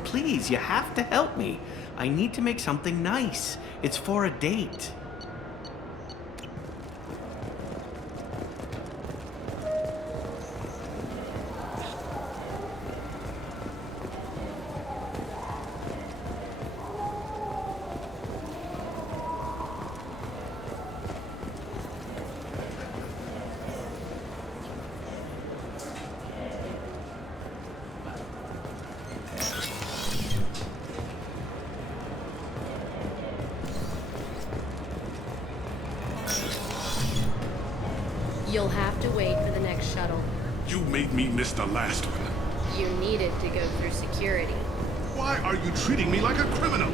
Listen, please, you have to help me. I need to make something nice. It's for a date. You'll have to wait for the next shuttle. You made me miss the last one. You needed to go through security. Why are you treating me like a criminal?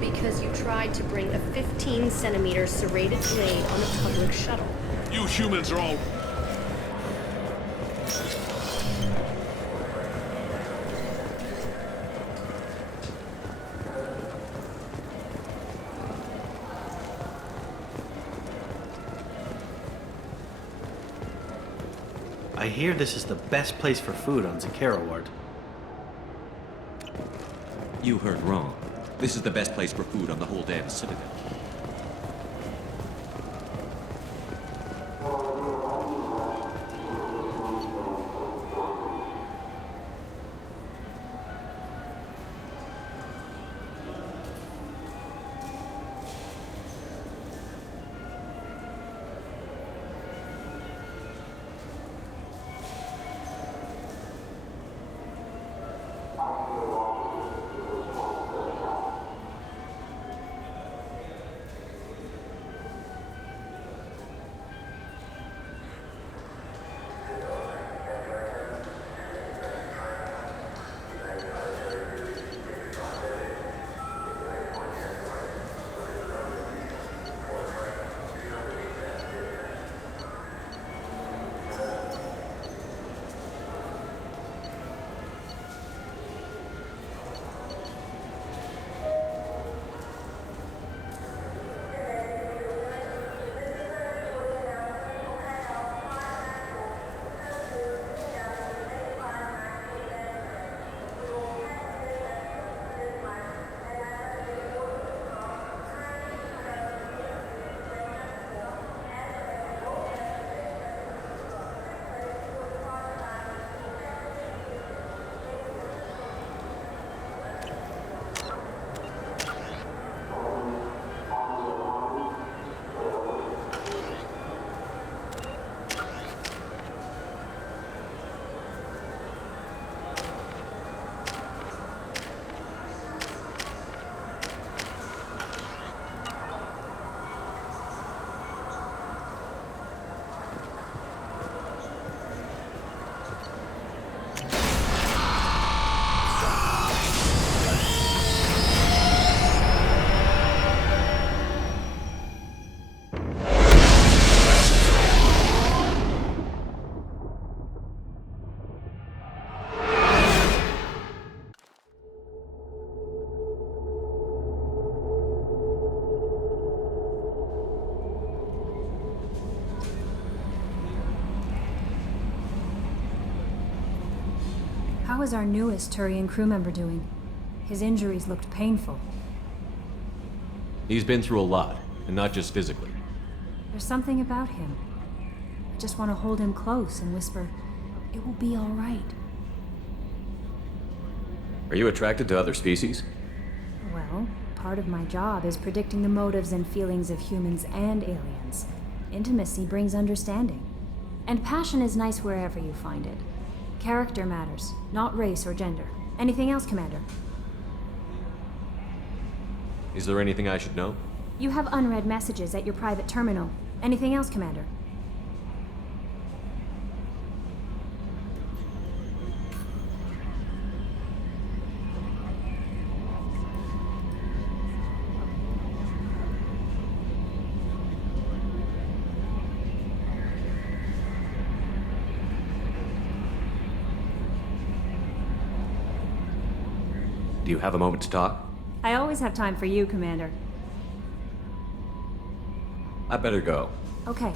Because you tried to bring a 15-centimeter serrated blade on a public shuttle. You humans are all... I hear this is the best place for food on Zakera Ward. You heard wrong. This is the best place for food on the whole damn Citadel. How is our newest Turian crew member doing? His injuries looked painful. He's been through a lot, and not just physically. There's something about him. I just want to hold him close and whisper, "It will be all right." Are you attracted to other species? Well, part of my job is predicting the motives and feelings of humans and aliens. Intimacy brings understanding. And passion is nice wherever you find it. Character matters, not race or gender. Anything else, Commander? Is there anything I should know? You have unread messages at your private terminal. Anything else, Commander? Do you have a moment to talk? I always have time for you, Commander. I better go. Okay.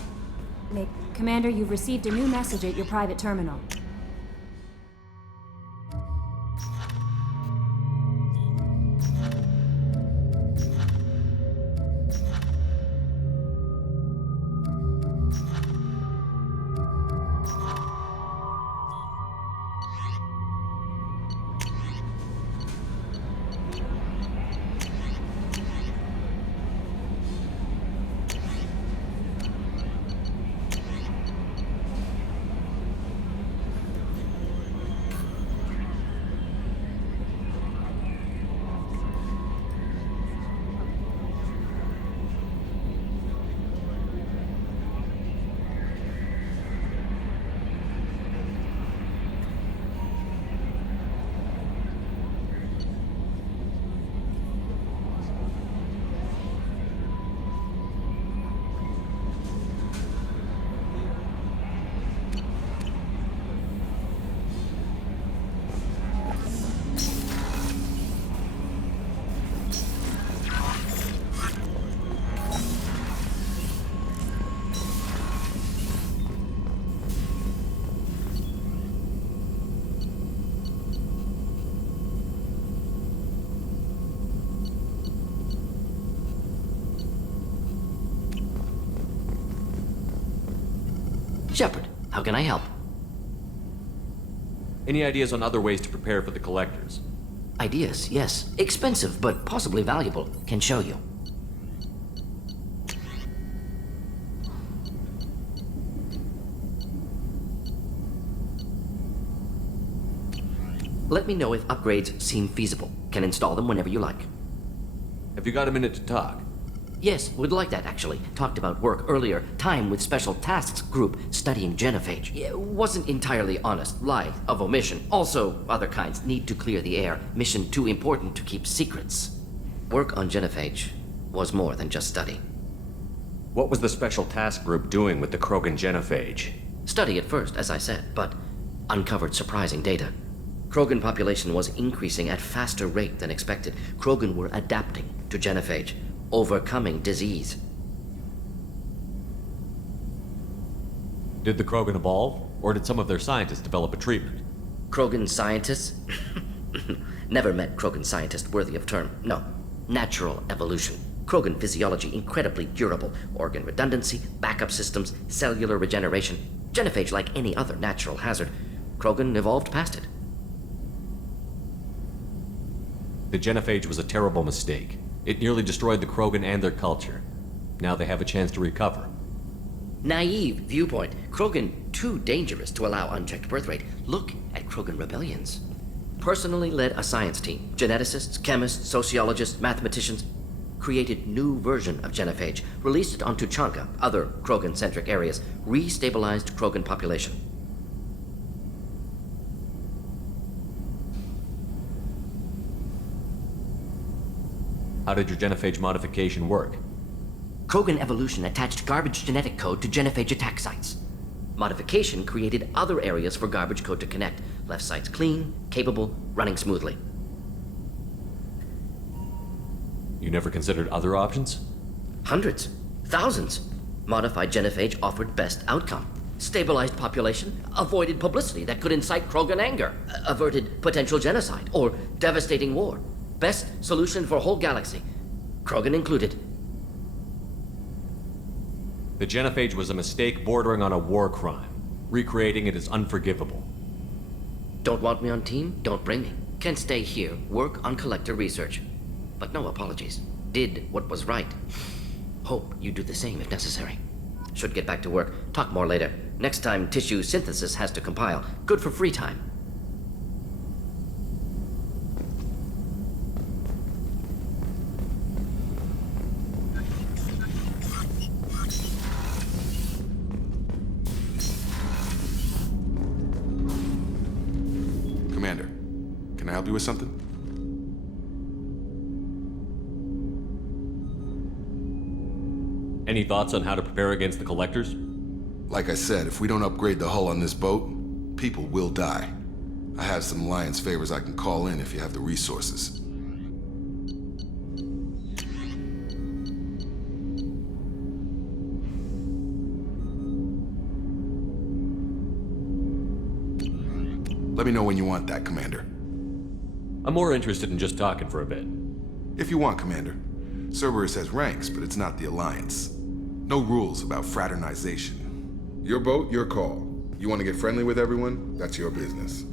Commander, you've received a new message at your private terminal. Shepard, how can I help? Any ideas on other ways to prepare for the Collectors? Ideas, yes. Expensive, but possibly valuable. Can show you. Let me know if upgrades seem feasible. Can install them whenever you like. Have you got a minute to talk? Yes, would like that actually. Talked about work earlier. Time with Special Tasks Group studying genophage. Yeah, wasn't entirely honest. Lie of omission. Also, other kinds need to clear the air. Mission too important to keep secrets. Work on genophage was more than just study. What was the Special Task Group doing with the Krogan genophage? Study at first, as I said, but uncovered surprising data. Krogan population was increasing at faster rate than expected. Krogan were adapting to genophage, overcoming disease. Did the Krogan evolve, or did some of their scientists develop a treatment? Krogan scientists? Never met Krogan scientist worthy of term. No. Natural evolution. Krogan physiology incredibly durable. Organ redundancy, backup systems, cellular regeneration. Genophage like any other natural hazard. Krogan evolved past it. The genophage was a terrible mistake. It nearly destroyed the Krogan and their culture. Now they have a chance to recover. Naive viewpoint. Krogan too dangerous to allow unchecked birth rate. Look at Krogan rebellions. Personally led a science team. Geneticists, chemists, sociologists, mathematicians. Created new version of genophage. Released it on Tuchanka, other Krogan-centric areas. Restabilized Krogan population. How did your genophage modification work? Krogan evolution attached garbage genetic code to genophage attack sites. Modification created other areas for garbage code to connect. Left sites clean, capable, running smoothly. You never considered other options? Hundreds, thousands. Modified genophage offered best outcome. Stabilized population, avoided publicity that could incite Krogan anger, averted potential genocide or devastating war. Best solution for whole galaxy, Krogan included. The genophage was a mistake bordering on a war crime. Recreating it is unforgivable. Don't want me on team? Don't bring me. Can stay here, work on collector research. But no apologies. Did what was right. Hope you do the same if necessary. Should get back to work. Talk more later. Next time tissue synthesis has to compile. Good for free time. Commander, can I help you with something? Any thoughts on how to prepare against the Collectors? Like I said, if we don't upgrade the hull on this boat, people will die. I have some Alliance favors I can call in if you have the resources. Let me know when you want that, Commander. I'm more interested in just talking for a bit. If you want, Commander. Cerberus has ranks, but it's not the Alliance. No rules about fraternization. Your boat, your call. You want to get friendly with everyone? That's your business.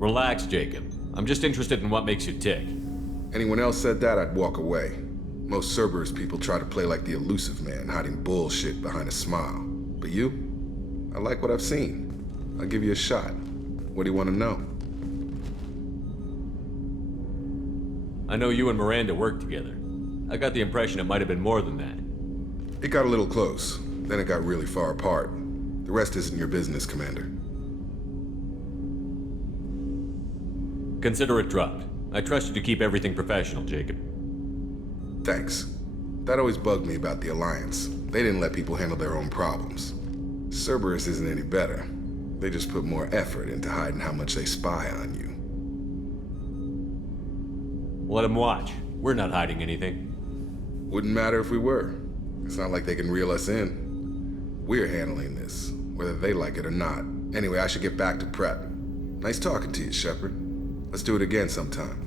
Relax, Jacob. I'm just interested in what makes you tick. Anyone else said that, I'd walk away. Most Cerberus people try to play like the elusive man, hiding bullshit behind a smile. But you? I like what I've seen. I'll give you a shot. What do you want to know? I know you and Miranda worked together. I got the impression it might have been more than that. It got a little close. Then it got really far apart. The rest isn't your business, Commander. Consider it dropped. I trust you to keep everything professional, Jacob. Thanks. That always bugged me about the Alliance. They didn't let people handle their own problems. Cerberus isn't any better. They just put more effort into hiding how much they spy on you. Let them watch. We're not hiding anything. Wouldn't matter if we were. It's not like they can reel us in. We're handling this, whether they like it or not. Anyway, I should get back to prep. Nice talking to you, Shepard. Let's do it again sometime.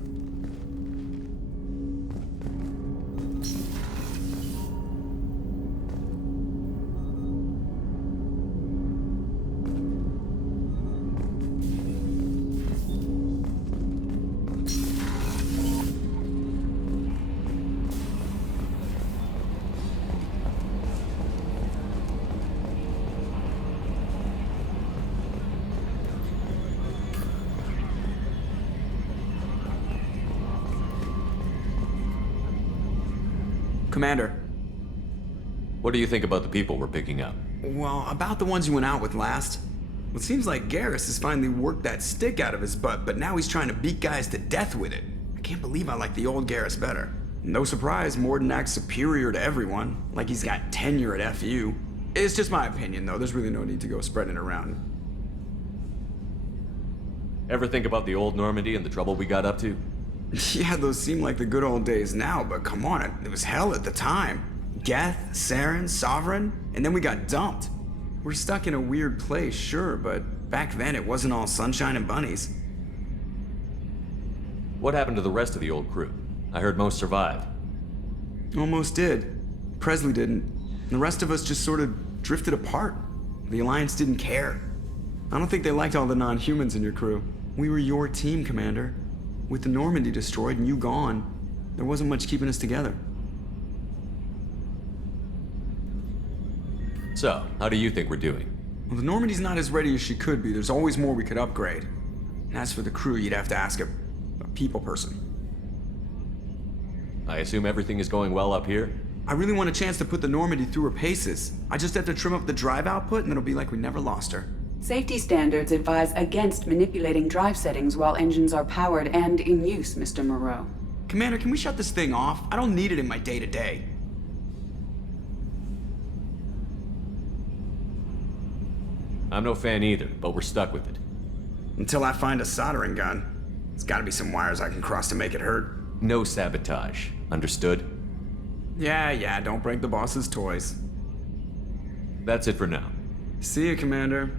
Commander. What do you think about the people we're picking up? Well, about the ones you went out with last. Well, it seems like Garrus has finally worked that stick out of his butt, but now he's trying to beat guys to death with it. I can't believe I like the old Garrus better. No surprise, Morden acts superior to everyone, like he's got tenure at FU. It's just my opinion, though. There's really no need to go spreading it around. Ever think about the old Normandy and the trouble we got up to? Yeah, those seem like the good old days now, but come on, it was hell at the time. Geth, Saren, Sovereign, and then we got dumped. We're stuck in a weird place, sure, but back then it wasn't all sunshine and bunnies. What happened to the rest of the old crew? I heard most survived. Almost did. Presley didn't. The rest of us just sort of drifted apart. The Alliance didn't care. I don't think they liked all the non-humans in your crew. We were your team, Commander. With the Normandy destroyed and you gone, there wasn't much keeping us together. So, how do you think we're doing? Well, the Normandy's not as ready as she could be. There's always more we could upgrade. And as for the crew, you'd have to ask a people person. I assume everything is going well up here? I really want a chance to put the Normandy through her paces. I just have to trim up the drive output and it'll be like we never lost her. Safety standards advise against manipulating drive settings while engines are powered and in use, Mr. Moreau. Commander, can we shut this thing off? I don't need it in my day-to-day. I'm no fan either, but we're stuck with it. Until I find a soldering gun. There's gotta be some wires I can cross to make it hurt. No sabotage. Understood? Yeah, don't break the boss's toys. That's it for now. See you, Commander.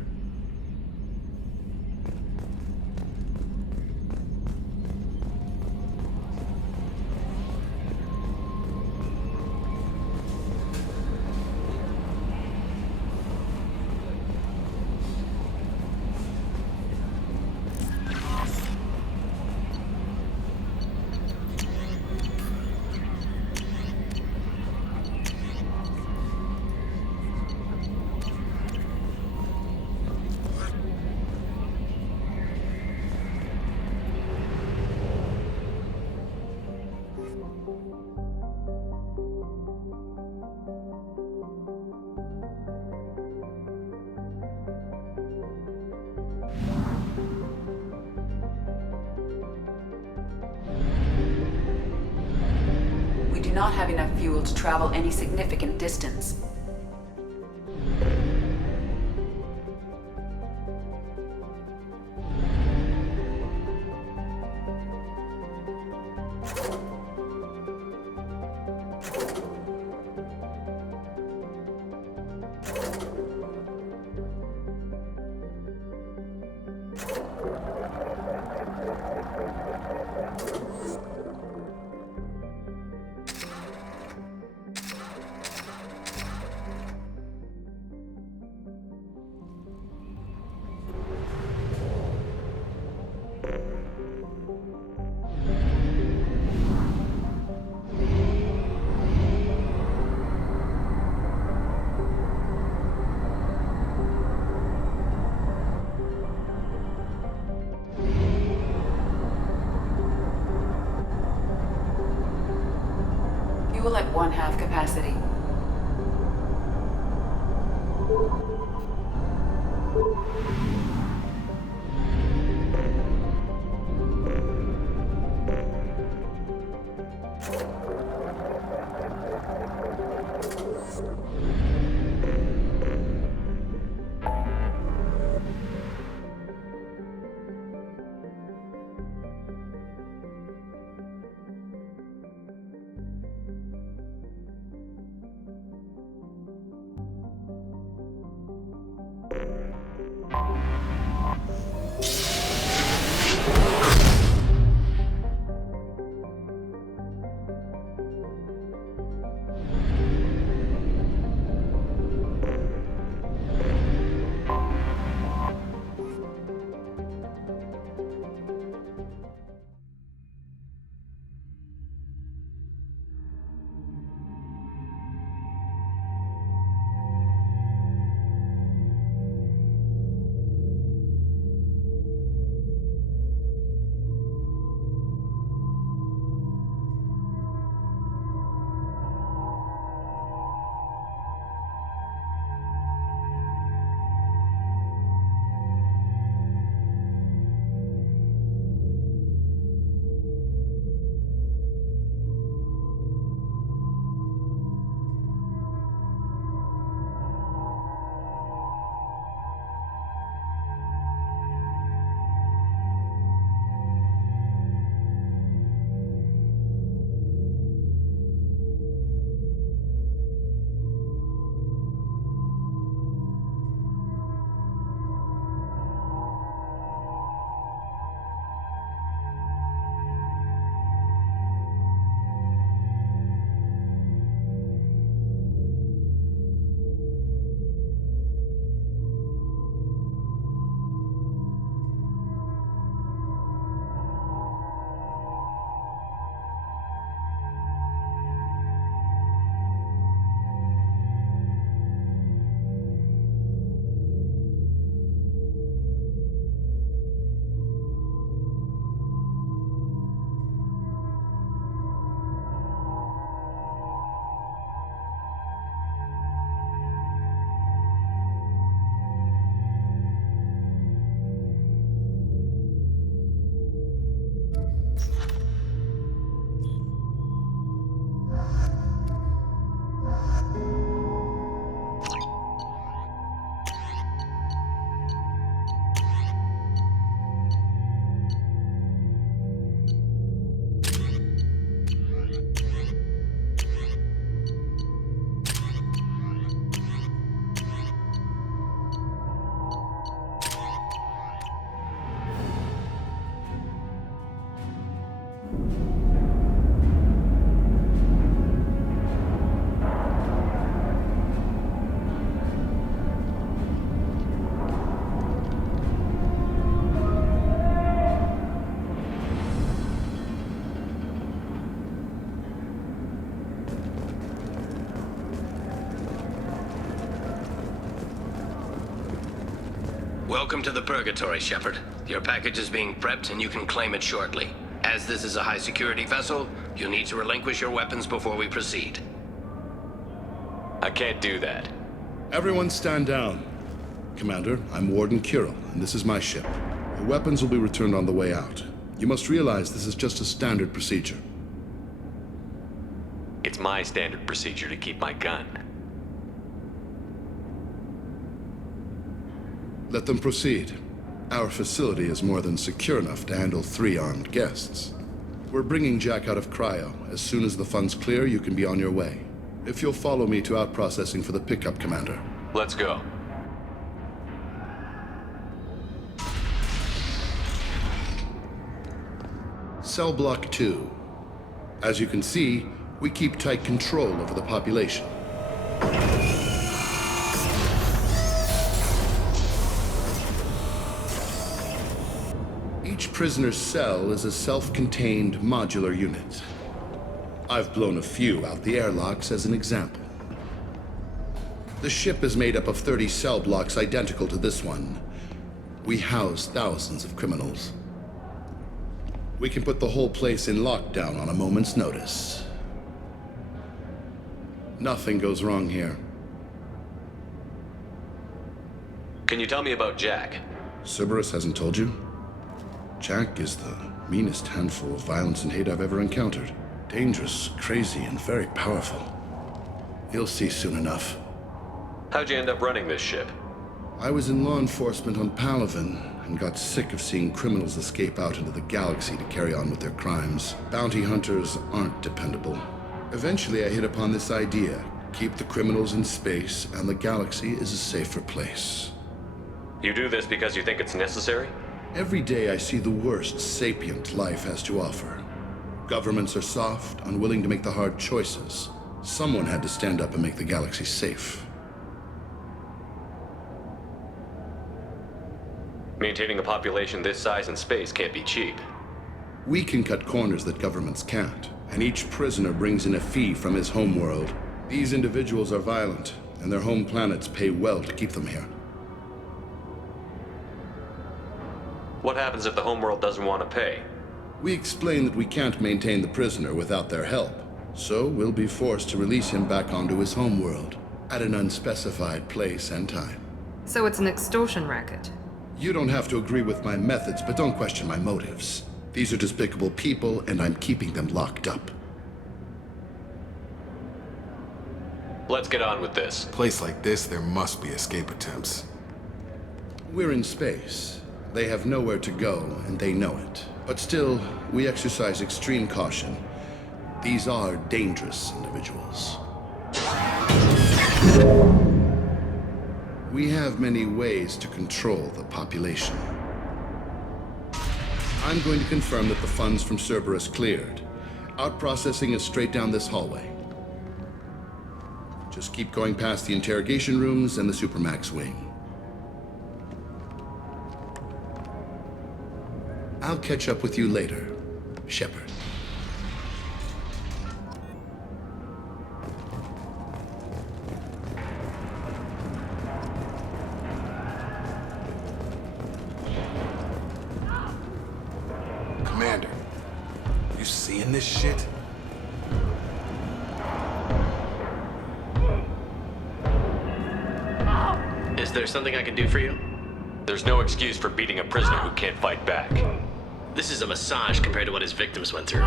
We do not have enough fuel to travel any significant distance. Fuel at 1/2 capacity. Welcome to the Purgatory, Shepard. Your package is being prepped and you can claim it shortly. As this is a high-security vessel, you'll need to relinquish your weapons before we proceed. I can't do that. Everyone stand down. Commander, I'm Warden Kirill, and this is my ship. Your weapons will be returned on the way out. You must realize this is just a standard procedure. It's my standard procedure to keep my gun. Let them proceed. Our facility is more than secure enough to handle 3 armed guests. We're bringing Jack out of cryo. As soon as the funds clear, you can be on your way. If you'll follow me to out-processing for the pickup, Commander. Let's go. Cell Block 2. As you can see, we keep tight control over the population. Each prisoner's cell is a self-contained modular unit. I've blown a few out the airlocks as an example. The ship is made up of 30 cell blocks identical to this one. We house thousands of criminals. We can put the whole place in lockdown on a moment's notice. Nothing goes wrong here. Can you tell me about Jack? Cerberus hasn't told you? Jack is the meanest handful of violence and hate I've ever encountered. Dangerous, crazy, and very powerful. You'll see soon enough. How'd you end up running this ship? I was in law enforcement on Palaven and got sick of seeing criminals escape out into the galaxy to carry on with their crimes. Bounty hunters aren't dependable. Eventually I hit upon this idea. Keep the criminals in space and the galaxy is a safer place. You do this because you think it's necessary? Every day I see the worst sapient life has to offer. Governments are soft, unwilling to make the hard choices. Someone had to stand up and make the galaxy safe. Maintaining a population this size in space can't be cheap. We can cut corners that governments can't, and each prisoner brings in a fee from his homeworld. These individuals are violent, and their home planets pay well to keep them here. What happens if the homeworld doesn't want to pay? We explain that we can't maintain the prisoner without their help, so we'll be forced to release him back onto his homeworld at an unspecified place and time. So it's an extortion racket. You don't have to agree with my methods, but don't question my motives. These are despicable people, and I'm keeping them locked up. Let's get on with this. Place like this, there must be escape attempts. We're in space. They have nowhere to go, and they know it. But still, we exercise extreme caution. These are dangerous individuals. We have many ways to control the population. I'm going to confirm that the funds from Cerberus cleared. Out-processing is straight down this hallway. Just keep going past the interrogation rooms and the Supermax wing. I'll catch up with you later, Shepard. Commander, you seeing this shit? Is there something I can do for you? There's no excuse for beating a prisoner who can't fight back. This is a massage compared to what his victims went through.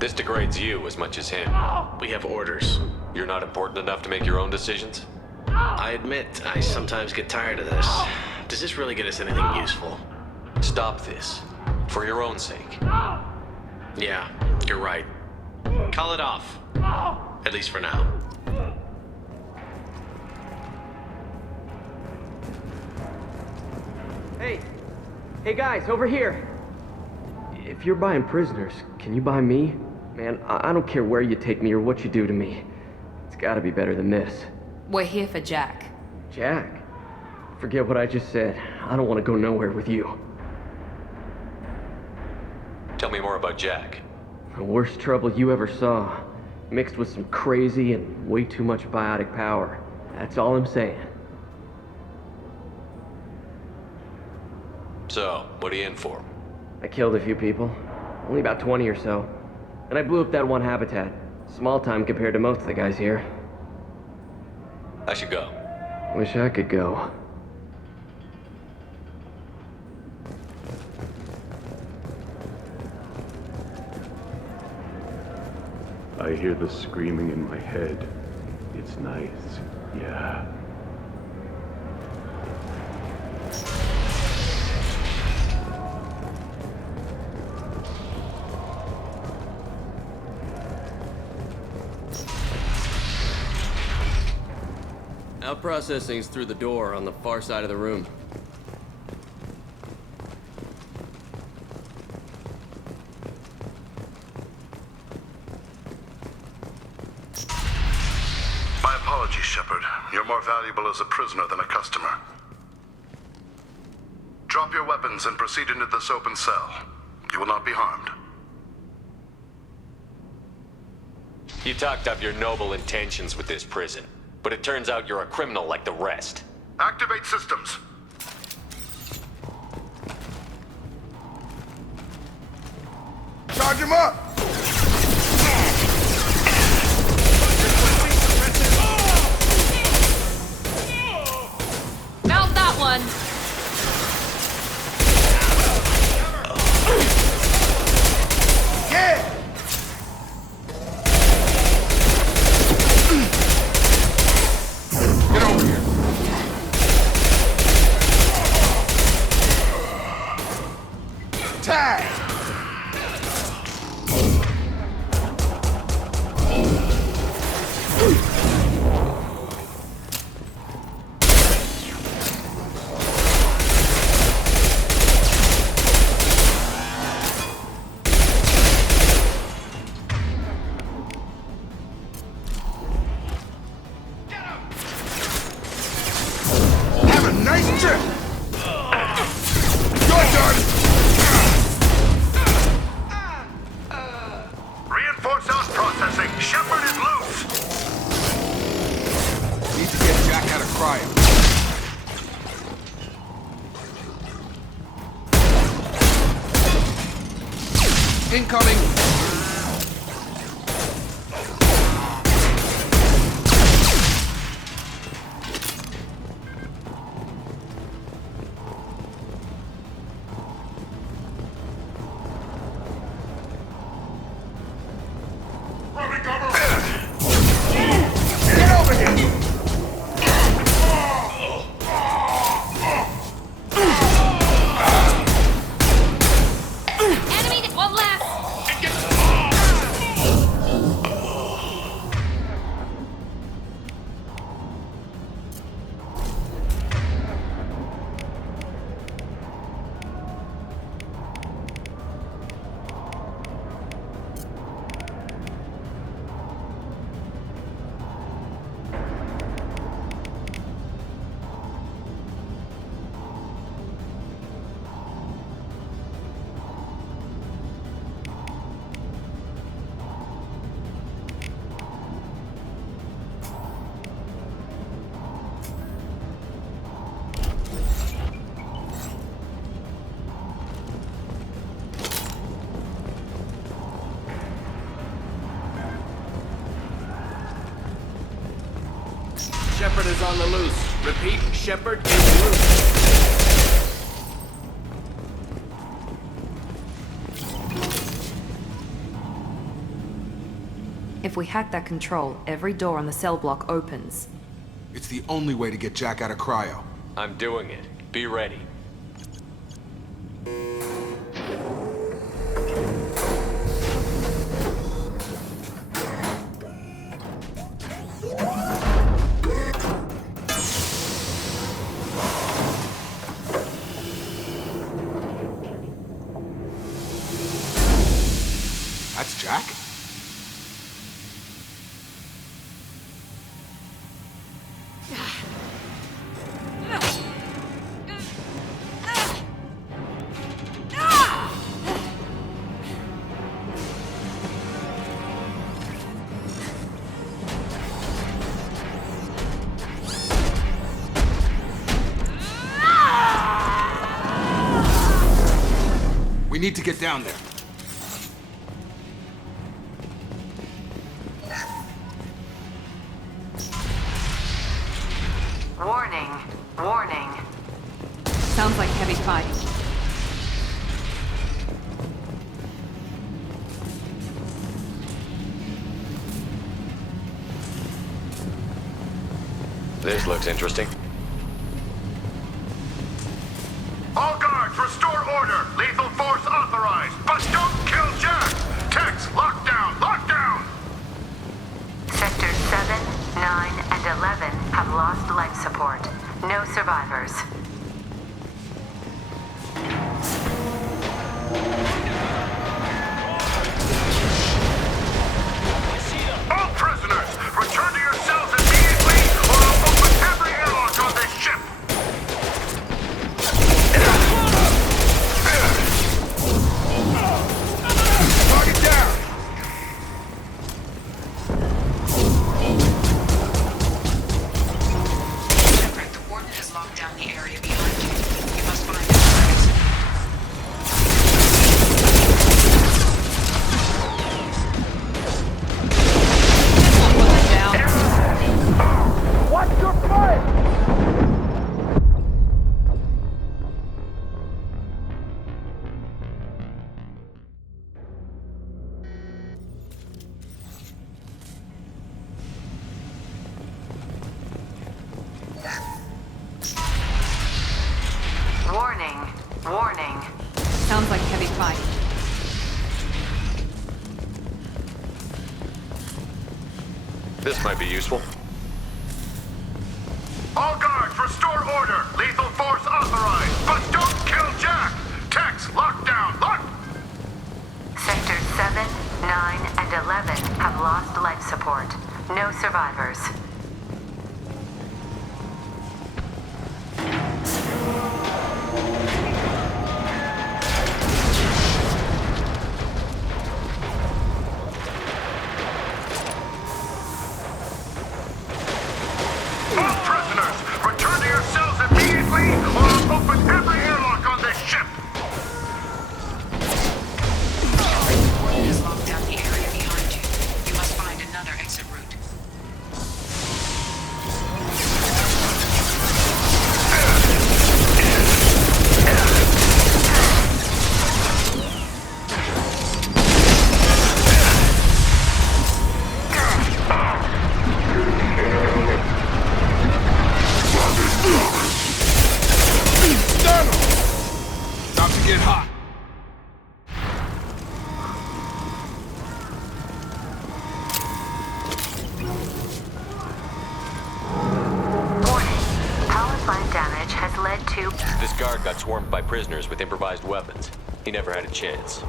This degrades you as much as him. We have orders. You're not important enough to make your own decisions? I admit, I sometimes get tired of this. Does this really get us anything useful? Stop this. For your own sake. Yeah, you're right. Call it off. At least for now. Hey guys, over here! If you're buying prisoners, can you buy me? Man, I don't care where you take me or what you do to me. It's gotta be better than this. We're here for Jack. Jack? Forget what I just said. I don't want to go nowhere with you. Tell me more about Jack. The worst trouble you ever saw. Mixed with some crazy and way too much biotic power. That's all I'm saying. So, what are you in for? I killed a few people. Only about 20 or so. And I blew up that one habitat. Small time compared to most of the guys here. I should go. Wish I could go. I hear the screaming in my head. It's nice, yeah. Out processing's through the door on the far side of the room. My apologies, Shepard. You're more valuable as a prisoner than a customer. Drop your weapons and proceed into this open cell. You will not be harmed. You talked up your noble intentions with this prison, but it turns out you're a criminal like the rest. Activate systems. Charge him up! Mount that one! Yeah! Get over here. Tag! Have a nice trip! You're done! Reinforce out processing. Shepard is loose! Need to get Jack out of cryo. Incoming! Get over here! Enemy one left! Shepard is on the loose. Repeat, Shepard is loose. If we hack that control, every door on the cell block opens. It's the only way to get Jack out of cryo. I'm doing it. Be ready. That's Jack? We need to get down there. Warning. Warning. Sounds like heavy fighting. This looks interesting. All guards, restore order. Lethal force authorized. But don't kill Jack. Tex, lockdown, lockdown. Sectors 7, 9, and 11 have lost life support. No survivors. All prisoners, return to your cells immediately, or I'll open every airlock on this ship. Target down. Shepard, the warden has locked down the area behind you. You must find another exit. Watch your fire! Warning. Warning. Sounds like heavy fighting. This might be useful. All guards, restore order. Lethal force authorized. But don't kill Jack. Tex, lockdown, lock. Sectors 7, 9, and 11 have lost life support. No survivors. All prisoners, return to your cells immediately, or I'll open every airlock on this ship. The warden has locked down the area behind you. You must find another exit route. About to get hot. Warning. Power plant damage has led to... This guard got swarmed by prisoners with improvised weapons. He never had a chance.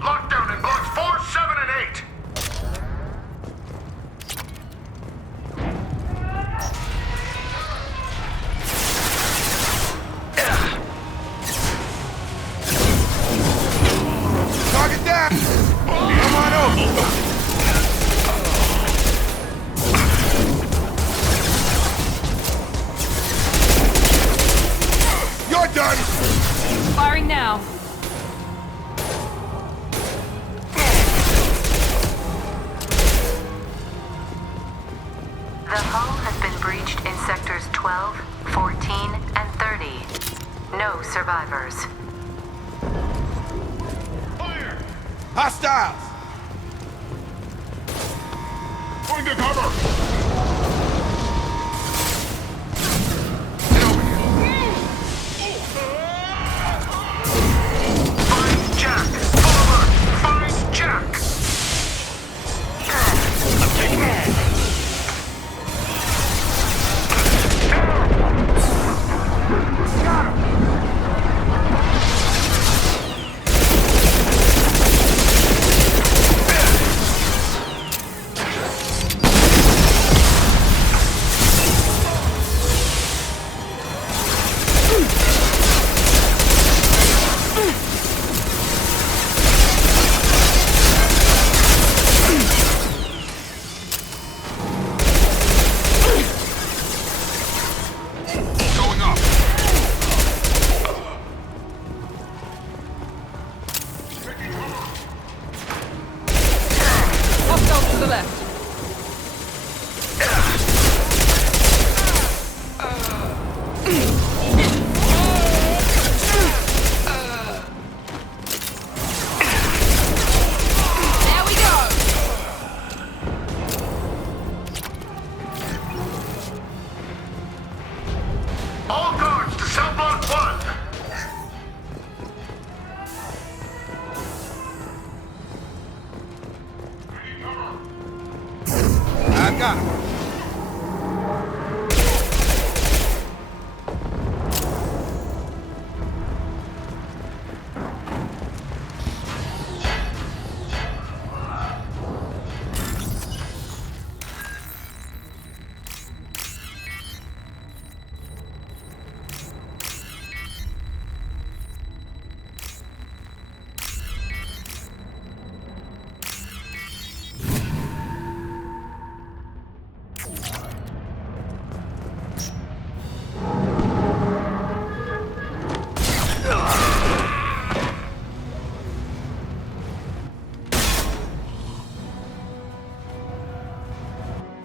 Lockdown in blocks 4, 7, and 8. Target down! Come on over! You're done! Firing now. The hull has been breached in sectors 12, 14, and 30. No survivors. Hostiles! Going to cover! Find Jack! Full alert! Find Jack!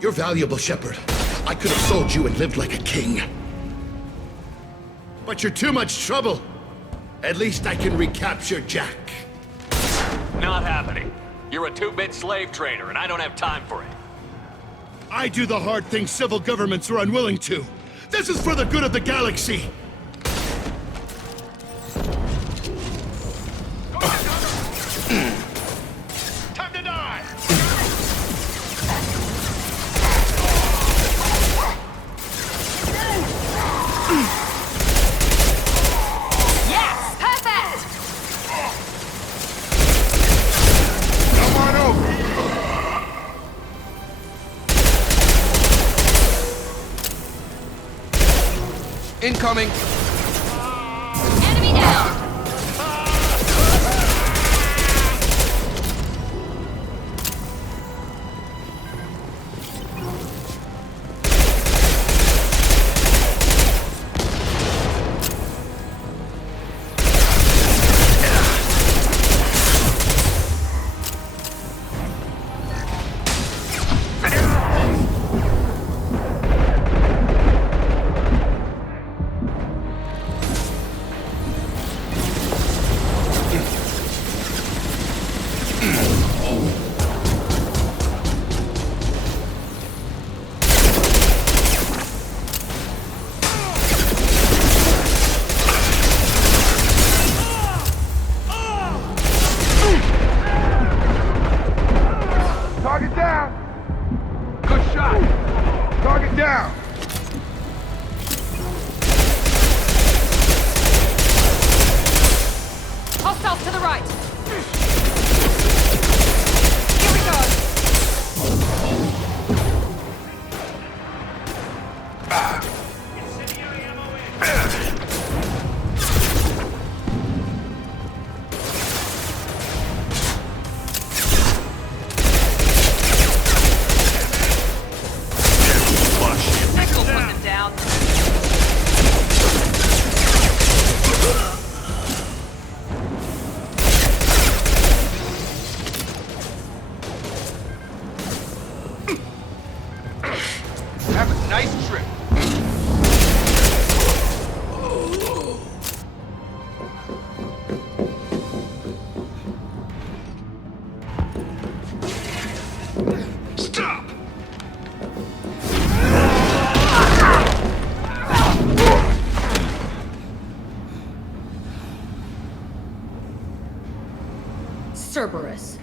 You're valuable, Shepard. I could have sold you and lived like a king. But you're too much trouble. At least I can recapture Jack. Not happening. You're a two-bit slave trader, and I don't have time for it. I do the hard things civil governments are unwilling to. This is for the good of the galaxy. Time to die! Yes! Perfect! Come on over! Incoming! Enemy down! Cerberus.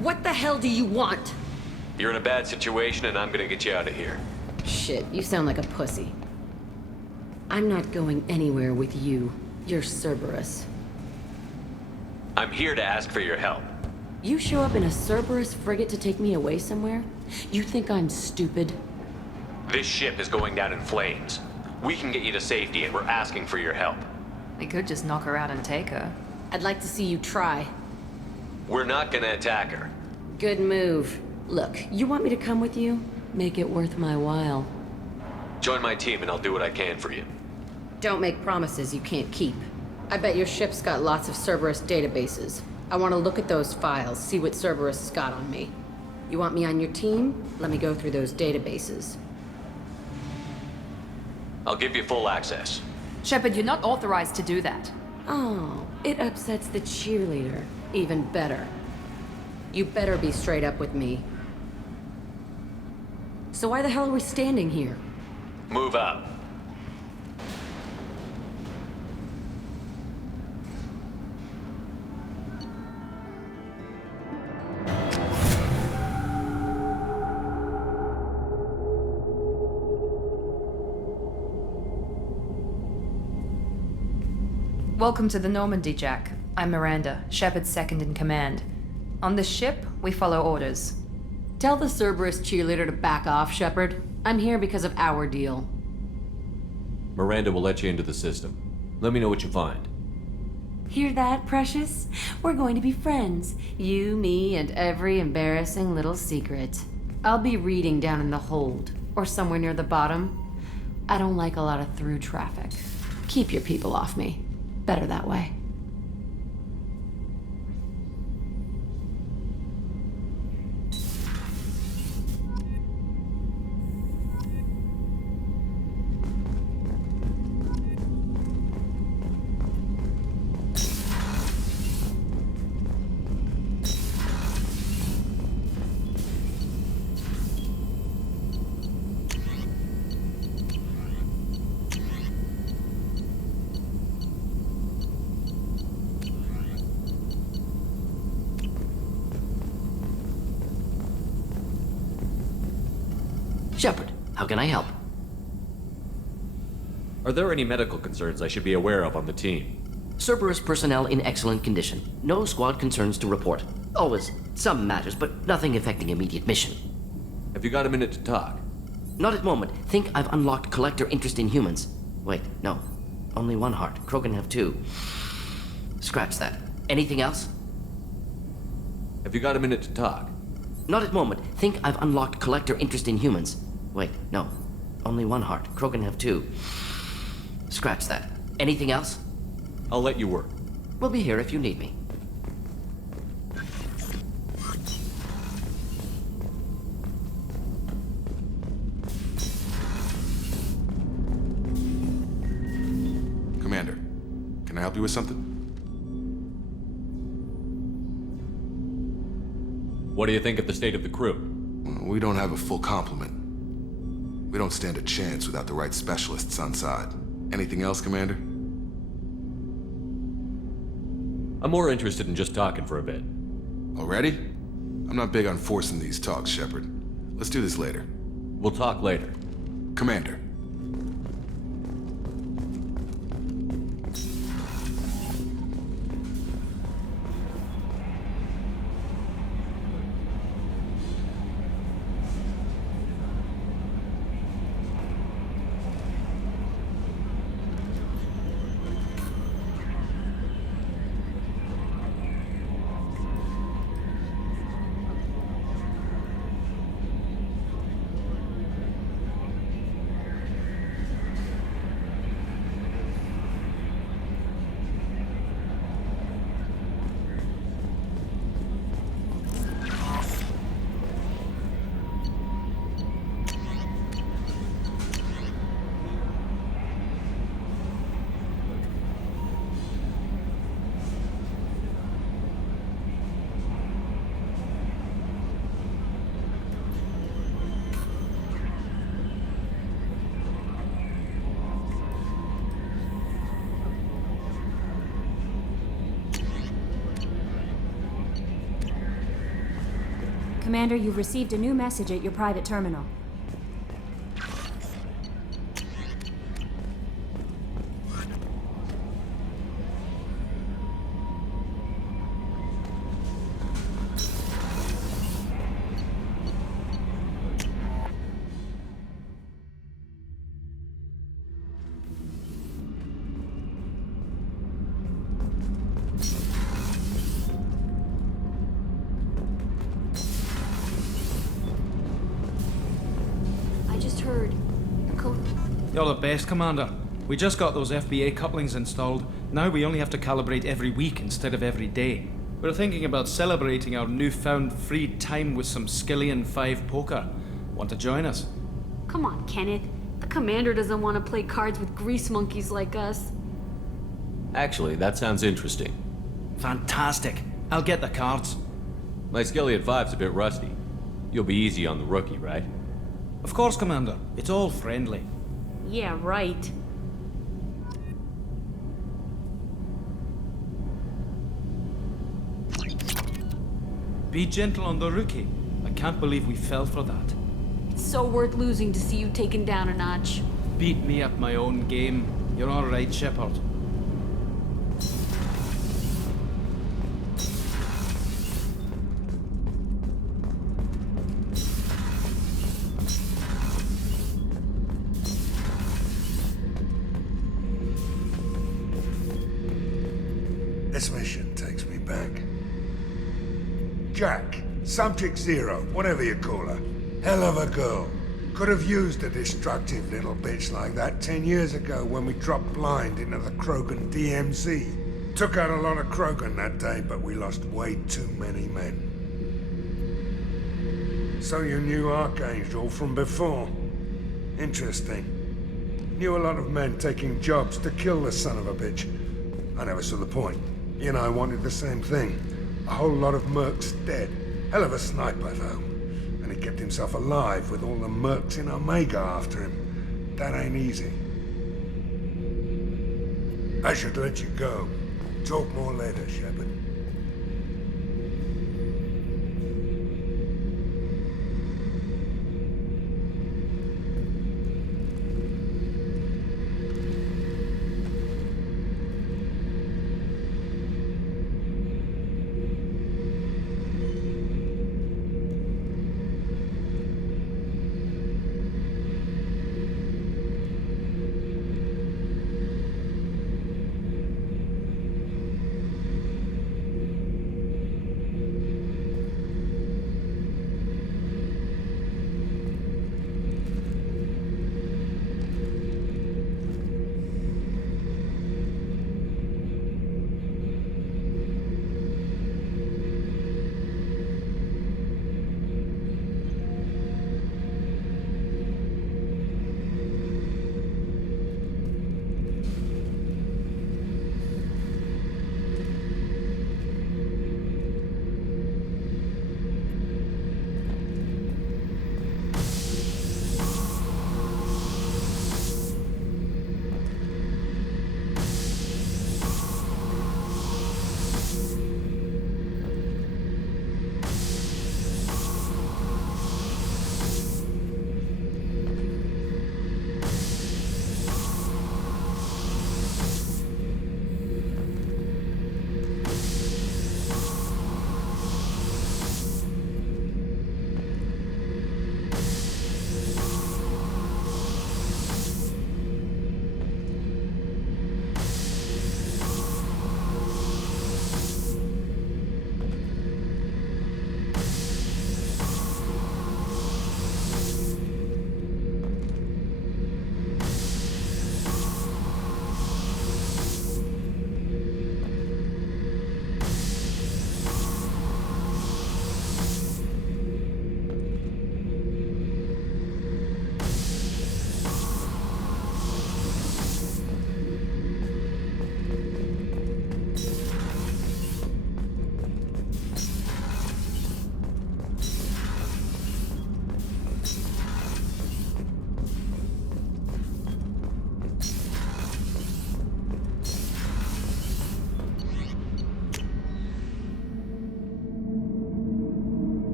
What the hell do you want? You're in a bad situation and I'm gonna get you out of here. Shit, you sound like a pussy. I'm not going anywhere with you. You're Cerberus. I'm here to ask for your help. You show up in a Cerberus frigate to take me away somewhere? You think I'm stupid? This ship is going down in flames. We can get you to safety and we're asking for your help. We could just knock her out and take her. I'd like to see you try. We're not gonna attack her. Good move. Look, you want me to come with you? Make it worth my while. Join my team and I'll do what I can for you. Don't make promises you can't keep. I bet your ship's got lots of Cerberus databases. I want to look at those files, see what Cerberus has got on me. You want me on your team? Let me go through those databases. I'll give you full access. Shepard, you're not authorized to do that. Oh, it upsets the cheerleader. Even better. You better be straight up with me. So why the hell are we standing here? Move up. Welcome to the Normandy, Jack. I'm Miranda, Shepard's second in command. On this ship, we follow orders. Tell the Cerberus cheerleader to back off, Shepard. I'm here because of our deal. Miranda will let you into the system. Let me know what you find. Hear that, Precious? We're going to be friends. You, me, and every embarrassing little secret. I'll be reading down in the hold, or somewhere near the bottom. I don't like a lot of through traffic. Keep your people off me. Better that way. Shepard, how can I help? Are there any medical concerns I should be aware of on the team? Cerberus personnel in excellent condition. No squad concerns to report. Always some matters, but nothing affecting immediate mission. Have you got a minute to talk? Not at moment. Think I've unlocked collector interest in humans. Wait, no. Only one heart. Krogan have two. Scratch that. Anything else? Have you got a minute to talk? Not at moment. Think I've unlocked collector interest in humans. Wait, no. Only one heart. Krogan have two. Scratch that. Anything else? I'll let you work. We'll be here if you need me. Commander, can I help you with something? What do you think of the state of the crew? We don't have a full complement. We don't stand a chance without the right specialists on side. Anything else, Commander? I'm more interested in just talking for a bit. Already? I'm not big on forcing these talks, Shepard. Let's do this later. We'll talk later. Commander. Commander, you've received a new message at your private terminal. I just heard. You're the best, Commander. We just got those FBA couplings installed. Now we only have to calibrate every week instead of every day. We're thinking about celebrating our newfound free time with some Skillian 5 poker. Want to join us? Come on, Kenneth. The commander doesn't want to play cards with grease monkeys like us. Actually, that sounds interesting. Fantastic. I'll get the cards. My Skillian 5's a bit rusty. You'll be easy on the rookie, right? Of course, Commander. It's all friendly. Yeah, right. Be gentle on the rookie. I can't believe we fell for that. It's so worth losing to see you taken down a notch. Beat me at my own game. You're all right, Shepard. This mission takes me back. Jack, Subject Zero, whatever you call her. Hell of a girl. Could have used a destructive little bitch like that 10 years ago when we dropped blind into the Krogan DMZ. Took out a lot of Krogan that day, but we lost way too many men. So you knew Archangel from before? Interesting. Knew a lot of men taking jobs to kill the son of a bitch. I never saw the point. You and I wanted the same thing. A whole lot of mercs dead. Hell of a sniper, though. And he kept himself alive with all the mercs in Omega after him. That ain't easy. I should let you go. Talk more later, Shepard.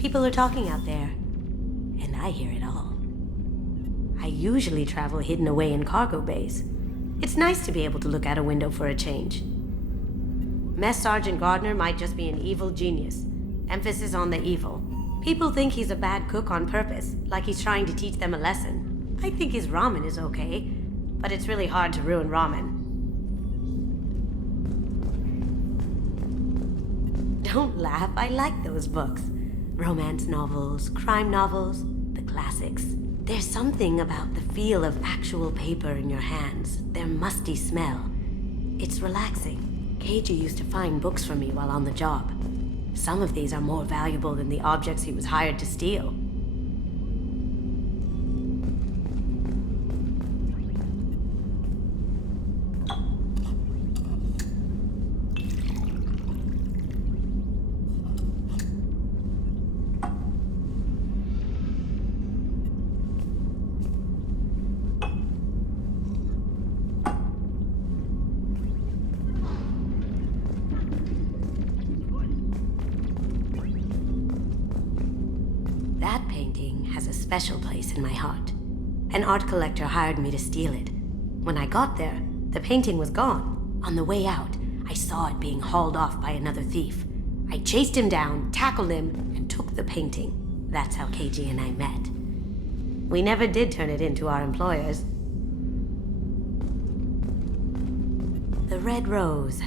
People are talking out there, and I hear it all. I usually travel hidden away in cargo bays. It's nice to be able to look out a window for a change. Mess Sergeant Gardner might just be an evil genius. Emphasis on the evil. People think he's a bad cook on purpose, like he's trying to teach them a lesson. I think his ramen is okay, but it's really hard to ruin ramen. Don't laugh, I like those books. Romance novels, crime novels, the classics. There's something about the feel of actual paper in your hands, their musty smell. It's relaxing. Keiji used to find books for me while on the job. Some of these are more valuable than the objects he was hired to steal. That painting has a special place in my heart. An art collector hired me to steal it. When I got there, the painting was gone. On the way out, I saw it being hauled off by another thief. I chased him down, tackled him, and took the painting. That's how Keiji and I met. We never did turn it in to our employers. The red rose.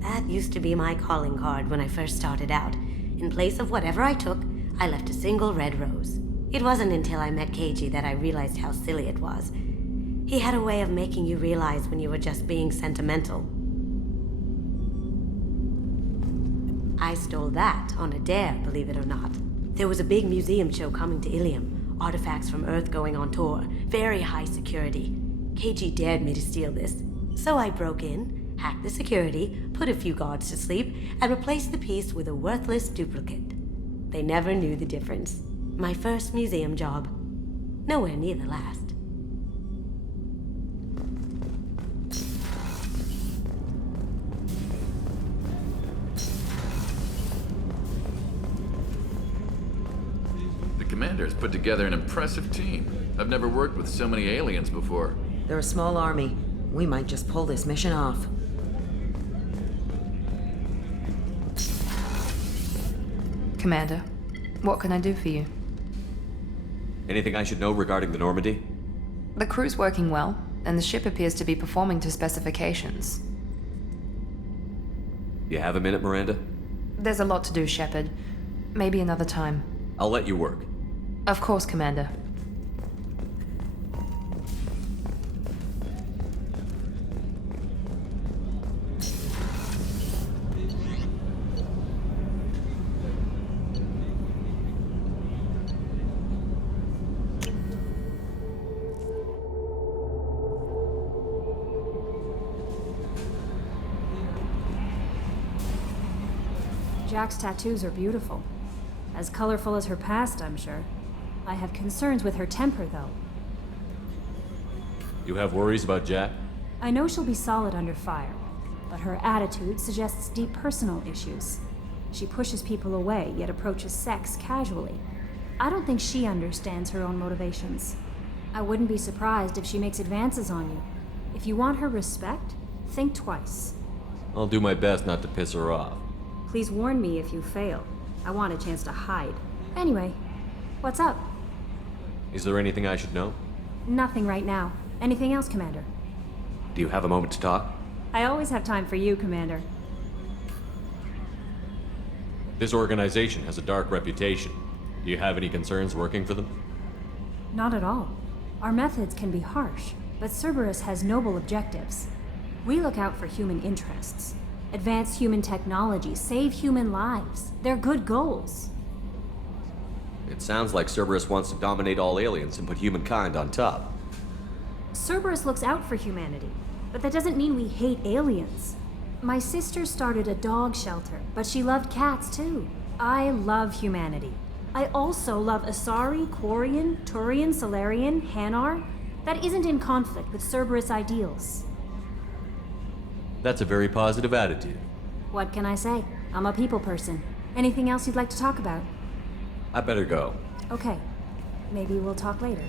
That used to be my calling card when I first started out. In place of whatever I took, I left a single red rose. It wasn't until I met Keiji that I realized how silly it was. He had a way of making you realize when you were just being sentimental. I stole that on a dare, believe it or not. There was a big museum show coming to Ilium. Artifacts from Earth going on tour. Very high security. Keiji dared me to steal this. So I broke in, hacked the security, put a few guards to sleep, and replaced the piece with a worthless duplicate. They never knew the difference. My first museum job. Nowhere near the last. The commander's put together an impressive team. I've never worked with so many aliens before. They're a small army. We might just pull this mission off. Commander, what can I do for you? Anything I should know regarding the Normandy? The crew's working well, and the ship appears to be performing to specifications. You have a minute, Miranda? There's a lot to do, Shepard. Maybe another time. I'll let you work. Of course, Commander. Jack's tattoos are beautiful. As colorful as her past, I'm sure. I have concerns with her temper, though. You have worries about Jack? I know she'll be solid under fire, but her attitude suggests deep personal issues. She pushes people away, yet approaches sex casually. I don't think she understands her own motivations. I wouldn't be surprised if she makes advances on you. If you want her respect, think twice. I'll do my best not to piss her off. Please warn me if you fail. I want a chance to hide. Anyway, what's up? Is there anything I should know? Nothing right now. Anything else, Commander? Do you have a moment to talk? I always have time for you, Commander. This organization has a dark reputation. Do you have any concerns working for them? Not at all. Our methods can be harsh, but Cerberus has noble objectives. We look out for human interests. Advance human technology, save human lives. They're good goals. It sounds like Cerberus wants to dominate all aliens and put humankind on top. Cerberus looks out for humanity, but that doesn't mean we hate aliens. My sister started a dog shelter, but she loved cats too. I love humanity. I also love Asari, Quarian, Turian, Solarian, Hanar. That isn't in conflict with Cerberus ideals. That's a very positive attitude. What can I say? I'm a people person. Anything else you'd like to talk about? I better go. Okay. Maybe we'll talk later.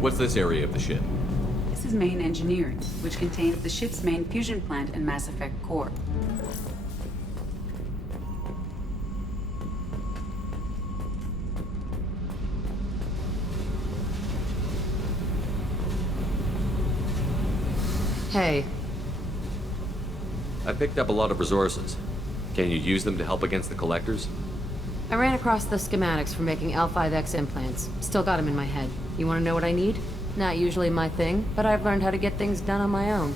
What's this area of the ship? This is main engineering, which contains the ship's main fusion plant and Mass Effect core. Hey, I picked up a lot of resources. Can you use them to help against the collectors? I ran across the schematics for making L5X implants. Still got them in my head. You want to know what I need? Not usually my thing, but I've learned how to get things done on my own.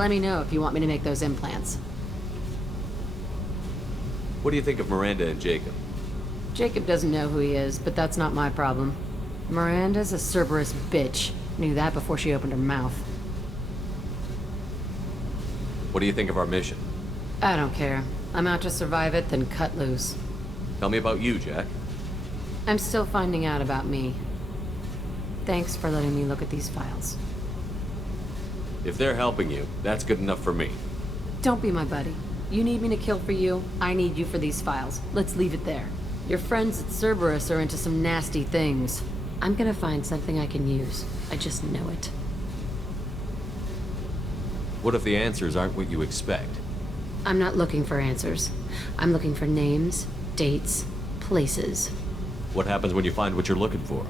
Let me know if you want me to make those implants. What do you think of Miranda and Jacob? Jacob doesn't know who he is, but that's not my problem. Miranda's a Cerberus bitch. Knew that before she opened her mouth. What do you think of our mission? I don't care. I'm out to survive it, then cut loose. Tell me about you, Jack. I'm still finding out about me. Thanks for letting me look at these files. If they're helping you, that's good enough for me. Don't be my buddy. You need me to kill for you, I need you for these files. Let's leave it there. Your friends at Cerberus are into some nasty things. I'm gonna find something I can use. I just know it. What if the answers aren't what you expect? I'm not looking for answers. I'm looking for names, dates, places. What happens when you find what you're looking for?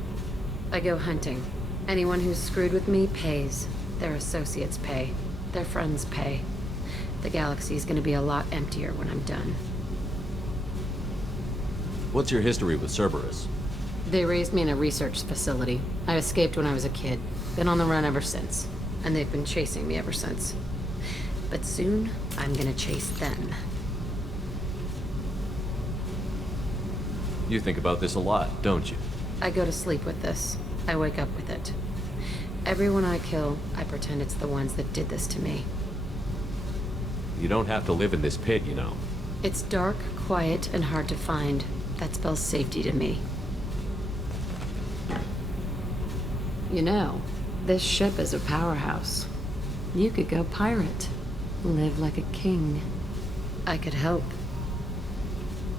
I go hunting. Anyone who's screwed with me pays. Their associates pay. Their friends pay. The galaxy's gonna be a lot emptier when I'm done. What's your history with Cerberus? They raised me in a research facility. I escaped when I was a kid. Been on the run ever since. And they've been chasing me ever since. But soon, I'm gonna chase them. You think about this a lot, don't you? I go to sleep with this. I wake up with it. Everyone I kill, I pretend it's the ones that did this to me. You don't have to live in this pit, you know. It's dark, quiet, and hard to find. That spells safety to me. You know, this ship is a powerhouse. You could go pirate. Live like a king. I could help.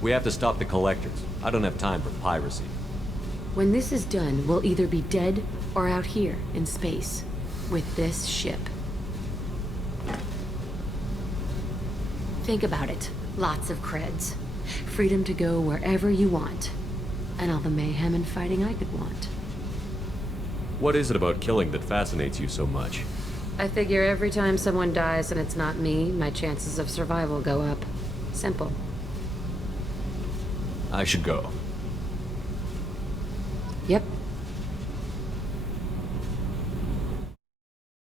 We have to stop the collectors. I don't have time for piracy. When this is done, we'll either be dead or out here in space with this ship. Think about it. Lots of creds. Freedom to go wherever you want. And all the mayhem and fighting I could want. What is it about killing that fascinates you so much? I figure every time someone dies and it's not me, my chances of survival go up. Simple. I should go. Yep.